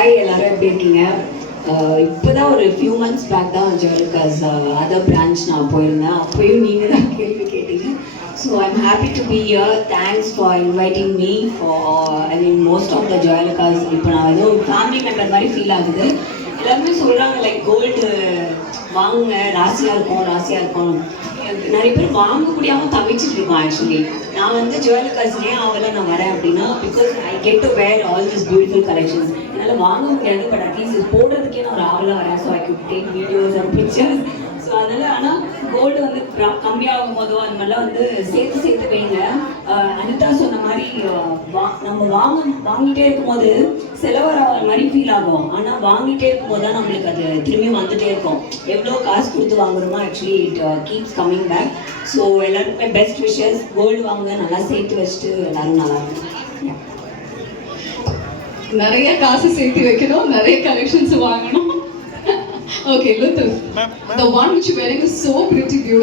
Hi, எல்லாரும் எப்படி இருக்கீங்க? இப்போதான் ஒரு ஃபியூ மந்த்ஸ் பேக் தான் ஜுவல்காஸ் அதர் பிரான்ச் நான் போயிருந்தேன். அப்போயும் நீங்கள் தான் கேள்வி கேட்டீங்க. So I'm happy to be here. Thanks for inviting me most of the Joyalukkas. இப்போ நான் ஏதோ ஒரு ஃபேமிலி மெம்பர் மாதிரி ஃபீல் ஆகுது. எல்லாருமே சொல்கிறாங்க லைக் கோல்டு வாங்குங்க, ராசியாக இருக்கும். நிறைய பேர் வாங்க முடியாமல் தவிச்சிட்டு இருக்கோம். ஆக்சுவலி நான் வந்து ஜுவல்காஸ் ஏன் ஆகலை நான் வரேன் அப்படின்னா, because I get to where all this beautiful collections. என்னால் வாங்க முடியாது, பட் அட்லீஸ்ட் இது போடுறதுக்கே நான் ஒரு ஆவலாக வரேன். So I could take videos and fixtures. So அதனால் ஆனால் கோல்டு வந்து கம்மியாகும் போதோ அந்த மாதிரிலாம் வந்து சேர்த்து வைங்க. அனிதா சொன்ன மாதிரி நம்ம வாங்கிட்டே இருக்கும்போது செலவர மாதிரி ஃபீல் ஆகும். ஆனால் வாங்கிட்டே இருக்கும்போது தான் நம்மளுக்கு அது திரும்பியும் வந்துட்டே இருக்கும். எவ்வளோ காசு கொடுத்து வாங்குறோமோ actually it keeps coming back. So எல்லாருக்குமே பெஸ்ட் விஷஸ். கோல்டு வாங்க, நல்லா சேர்த்து வச்சுட்டு எல்லாரும் நல்லா இருக்கும். நிறைய காசு சேர்த்து வைக்கணும், நிறைய கலெக்ஷன்ஸ் வாங்கணும். Okay, Luthuf, the one which you're wearing is so pretty beautiful.